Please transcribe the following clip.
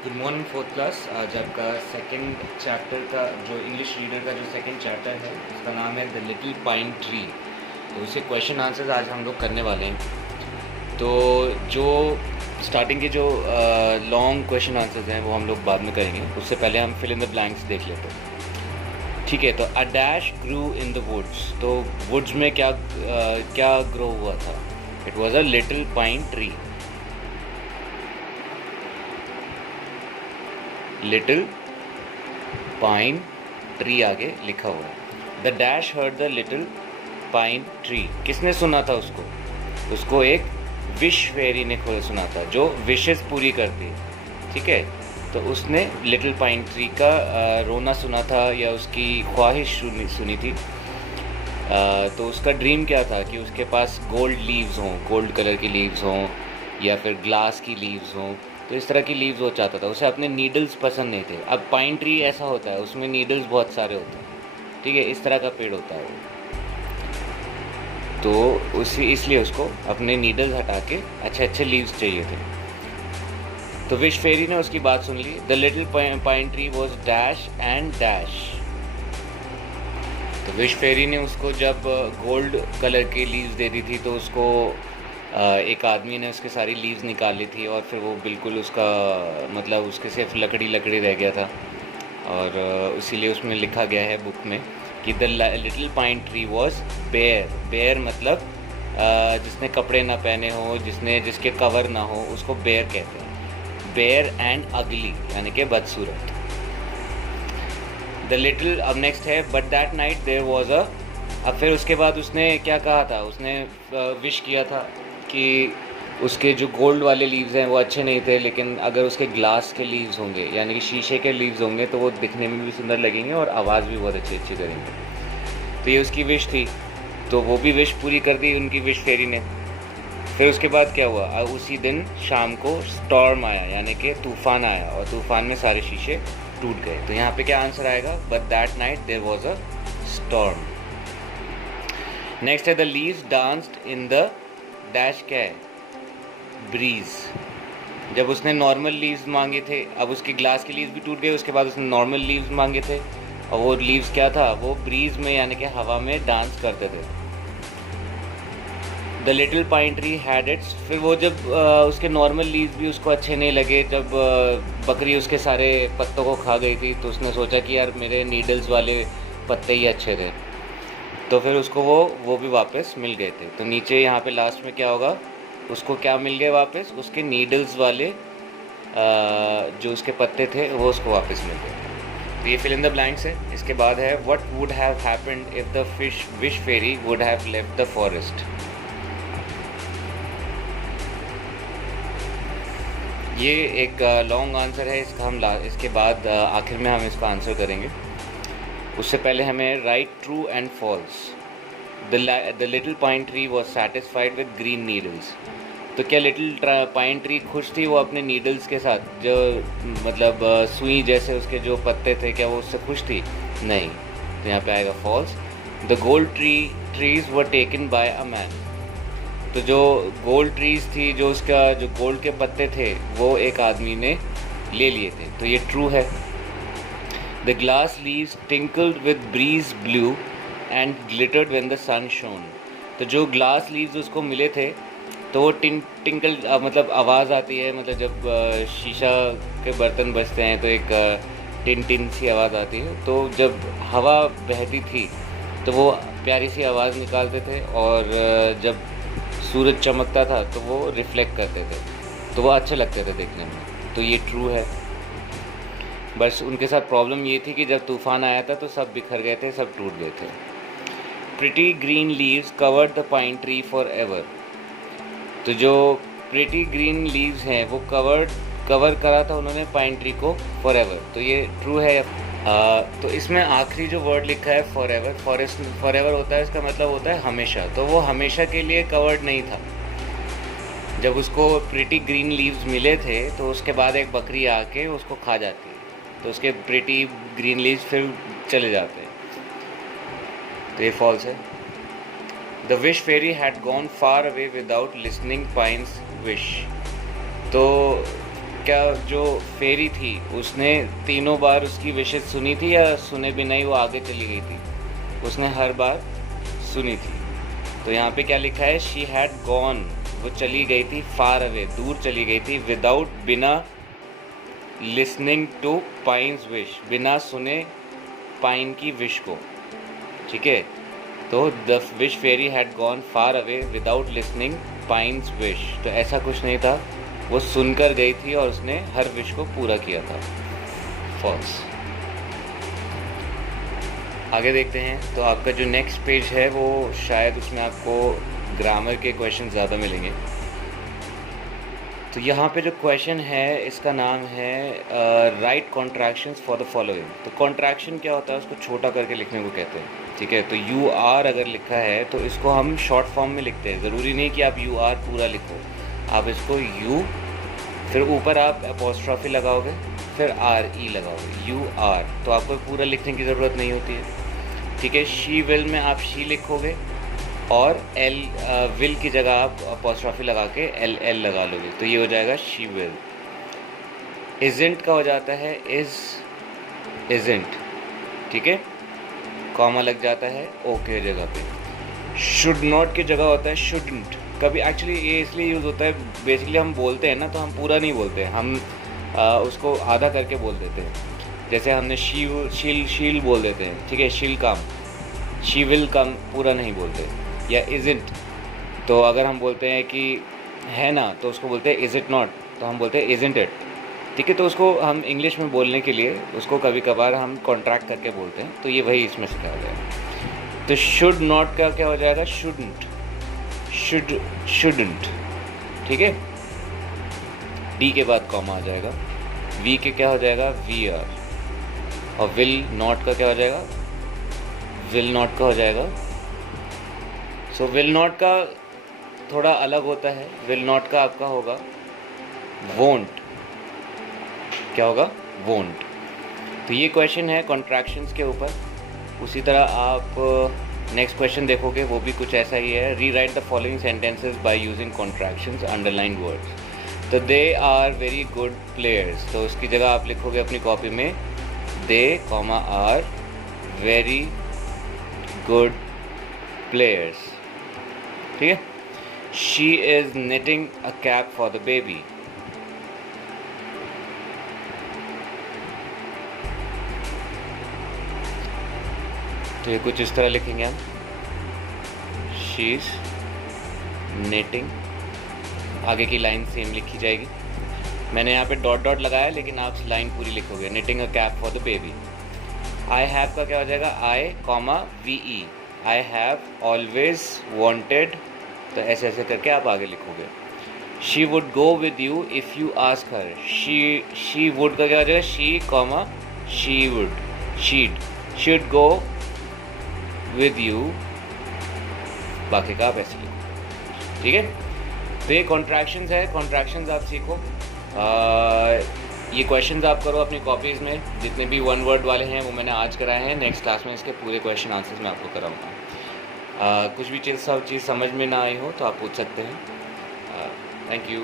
Good morning fourth class. आज आपका second chapter का जो इंग्लिश रीडर का जो सेकंड चैप्टर है उसका नाम है द लिटिल पाइन ट्री। तो उससे क्वेश्चन आंसर्स आज हम लोग करने वाले हैं। तो जो स्टार्टिंग के जो लॉन्ग क्वेश्चन आंसर्स हैं वो हम लोग बाद में करेंगे, उससे पहले हम फिल इन द ब्लैंक्स देख लेते हैं। ठीक है, तो a dash grew in the woods. तो वुड्स में क्या ग्रो हुआ था? It was a little pine tree. Little pine tree आगे लिखा हुआ है। The dash heard the little pine tree. किसने सुना था उसको? उसको एक विश फेरी ने सुना था, जो विशेस पूरी करती है। ठीक है, तो उसने लिटिल पाइन ट्री का रोना सुना था या उसकी ख्वाहिश सुनी थी। तो उसका ड्रीम क्या था कि उसके पास गोल्ड लीव्स हों, गोल्ड कलर की लीव्स हों या फिर ग्लास की लीव्स हों। तो इस तरह की लीव्स वो चाहता था। उसे अपने नीडल्स पसंद नहीं थे। अब पाइन ट्री ऐसा होता है, उसमें नीडल्स बहुत सारे होते हैं। ठीक है, इस तरह का पेड़ होता है वो। तो उसी इसलिए उसको अपने नीडल्स हटा के अच्छे अच्छे लीव्स चाहिए थे। तो विश फेरी ने उसकी बात सुन ली। The little pine tree was dash and dash. तो विश फेरी ने उसको जब गोल्ड कलर की लीव्स दे दी थी तो उसको एक आदमी ने उसके सारी लीव्स निकाल ली थी और फिर वो बिल्कुल उसका मतलब उसके सिर्फ लकड़ी लकड़ी रह गया था। और इसीलिए उसमें लिखा गया है बुक में कि the little pine tree was bare. Bare मतलब जिसने कपड़े ना पहने हो, जिसके कवर ना हो, उसको बेयर कहते हैं। बेयर एंड अगली यानी कि बदसूरत। द लिटिल, अब नेक्स्ट है but that night there was a. अब फिर उसके बाद उसने क्या कहा था? उसने विश किया था कि उसके जो गोल्ड वाले लीव्स हैं वो अच्छे नहीं थे, लेकिन अगर उसके ग्लास के लीव्स होंगे यानी कि शीशे के लीव्स होंगे तो वो दिखने में भी सुंदर लगेंगे और आवाज़ भी बहुत अच्छी अच्छी करेंगे। तो ये उसकी विश थी, तो वो भी विश पूरी कर दी उनकी विश फेरी ने। फिर उसके बाद क्या हुआ? उसी दिन शाम को स्टॉर्म आया यानी कि तूफान आया और तूफान में सारे शीशे टूट गए। तो यहाँ पे क्या आंसर आएगा? But that night there was a storm. Next है the leaves danced in the dash. क्या है? ब्रीज। जब उसने नॉर्मल लीव्स मांगे थे, अब उसकी ग्लास की लीव्स भी टूट गए, उसके बाद उसने नॉर्मल लीव्स मांगे थे और वो लीव्स क्या था? वो ब्रीज में यानी कि हवा में डांस करते थे। The little pine tree had it's. फिर वो जब उसके नॉर्मल लीव्स भी उसको अच्छे नहीं लगे, जब बकरी उसके सारे पत्तों को खा गई थी, तो उसने सोचा कि यार मेरे नीडल्स वाले पत्ते ही अच्छे थे। तो फिर उसको वो भी वापस मिल गए थे। तो नीचे यहाँ पे लास्ट में क्या होगा? उसको क्या मिल गए वापस? उसके नीडल्स वाले जो उसके पत्ते थे वो उसको वापस मिल गए। तो ये फिल इन द ब्लैंक्स है। इसके बाद है what would have happened if the wish fairy would have left the forest. ये एक लॉन्ग आंसर है इसका। इसके बाद आखिर में हम इसका आंसर करेंगे। उससे पहले हमें right true and false. The little pine tree was satisfied with green needles. तो क्या लिटिल पाइन ट्री खुश थी वो अपने नीडल्स के साथ? जो मतलब सुई जैसे उसके जो पत्ते थे, क्या वो उससे खुश थी? नहीं। तो यहाँ पे आएगा false. The gold trees were taken by a man. तो जो गोल्ड ट्रीज थी, जो उसका जो गोल्ड के पत्ते थे, वो एक आदमी ने ले लिए थे। तो ये ट्रू है। The glass leaves tinkled with breeze blue and glittered when the sun shone. तो जो ग्लास लीव्स उसको मिले थे तो वो टिंकल मतलब आवाज़ आती है, मतलब जब शीशा के बर्तन बजते हैं तो एक टिन टिन सी आवाज़ आती है। तो जब हवा बहती थी तो वो प्यारी सी आवाज़ निकालते थे और जब सूरज चमकता था तो वो रिफ्लेक्ट करते थे, तो वो अच्छे लगते थे देखने में। तो ये ट्रू है। बस उनके साथ प्रॉब्लम ये थी कि जब तूफ़ान आया था तो सब बिखर गए थे, सब टूट गए थे। Pretty green leaves covered the pine tree for ever. तो जो प्रिटी ग्रीन लीव्स हैं वो कवर करा था उन्होंने पाइन ट्री को फॉर एवर। तो ये ट्रू है। तो इसमें आखिरी जो वर्ड लिखा है फॉर एवर, फॉर एवर होता है, इसका मतलब होता है हमेशा। तो वो हमेशा के लिए कवर्ड नहीं था। जब उसको प्रिटी ग्रीन लीव्स मिले थे तो उसके बाद एक बकरी आके उसको खा जाती है, तो उसके प्रिटी ग्रीन लीव्स फिर चले जाते हैं। तो ये फॉल्स है। The wish fairy had gone far away without listening pine's wish. तो क्या जो फेरी थी उसने तीनों बार उसकी विशेष सुनी थी या सुने बिना ही वो आगे चली गई थी? उसने हर बार सुनी थी। तो यहाँ पे क्या लिखा है, शी हैड गॉन, वो चली गई थी, फार अवे, दूर चली गई थी, विदाउट, बिना, लिसनिंग टू पाइन्स विश, बिना सुने पाइन की विश को। ठीक है, तो the wish fairy had gone far away without listening pine's wish, तो ऐसा कुछ नहीं था, वो सुनकर गई थी और उसने हर विश को पूरा किया था। फॉल्स। आगे देखते हैं। तो आपका जो नेक्स्ट पेज है वो शायद उसमें आपको ग्रामर के क्वेश्चन ज़्यादा मिलेंगे। तो यहाँ पे जो क्वेश्चन है इसका नाम है right contractions for the following. तो कॉन्ट्रैक्शन क्या होता है, उसको छोटा करके लिखने को कहते हैं। ठीक है, तो यू आर अगर लिखा है तो इसको हम शॉर्ट फॉर्म में लिखते हैं। ज़रूरी नहीं कि आप यू आर पूरा लिखो, आप इसको यू, फिर ऊपर आप अपॉस्ट्रॉफी लगाओगे, फिर आर ई लगाओगे, यू आर, तो आपको पूरा लिखने की ज़रूरत नहीं होती है। ठीक है, शी विल में आप शी लिखोगे और एल विल की जगह आप अपॉस्ट्रॉफी लगा के एल एल लगा लोगे, तो ये हो जाएगा शी विल। इजेंट का हो जाता है इज, इजेंट। ठीक है, कॉमा लग जाता है ओ के जगह पे। शुड नॉट की जगह होता है शुडंट। कभी एक्चुअली ये इसलिए यूज़ होता है, बेसिकली हम बोलते हैं ना तो हम पूरा नहीं बोलते, हम उसको आधा करके बोल देते हैं। जैसे हमने शील बोल देते हैं। ठीक है, शील कम, शी विल कम पूरा नहीं बोलते। या इज़ंट, तो अगर हम बोलते हैं कि है ना तो उसको बोलते हैं इज़ इट नॉट, तो हम बोलते हैं इज़ंट इट। ठीक है, तो उसको हम इंग्लिश में बोलने के लिए उसको कभी कभार हम कॉन्ट्रैक्ट करके बोलते हैं, तो ये वही इसमें से क्या हो जाएगा। तो शुड नॉट का क्या हो जाएगा, शुडंट, शुड, शुडंट। ठीक है, डी के बाद कॉमा आ जाएगा, वी के क्या हो जाएगा, वी आर, और विल नॉट का क्या हो जाएगा, विल नॉट का हो जाएगा। सो विल नॉट का थोड़ा अलग होता है। विल नॉट का आपका होगा वोंट, क्या होगा, वोंट। तो ये क्वेश्चन है कॉन्ट्रैक्शंस के ऊपर। उसी तरह आप नेक्स्ट क्वेश्चन देखोगे, वो भी कुछ ऐसा ही है। Rewrite the following sentences by using contractions, underlined words. तो they are very good players, तो उसकी जगह आप लिखोगे अपनी कॉपी में they comma are very good players. ठीक है, she is knitting a cap for the baby. तो ये कुछ इस तरह लिखेंगे हम, शी इज knitting, आगे की लाइन सेम लिखी जाएगी। मैंने यहाँ पे डॉट डॉट लगाया, लेकिन आप लाइन पूरी लिखोगे, knitting a cap for the baby. I have का क्या हो जाएगा, I comma V E, I have always wanted, तो ऐसे ऐसे करके आप आगे लिखोगे। She would go with you if you ask her, she would का क्या हो जाएगा, she comma she would, she'd, should go with you, बाकी का आप ऐसे लिखो। ठीक है, तो ये कॉन्ट्रैक्शंस है, कॉन्ट्रैक्शंस आप सीखो। ये क्वेश्चंस आप करो अपनी कॉपीज़ में, जितने भी वन वर्ड वाले हैं वो मैंने आज कराए हैं। नेक्स्ट क्लास में इसके पूरे क्वेश्चन आंसर्स मैं आपको कराऊंगा। कुछ भी चीज़ समझ में ना आई हो तो आप पूछ सकते हैं। Thank you.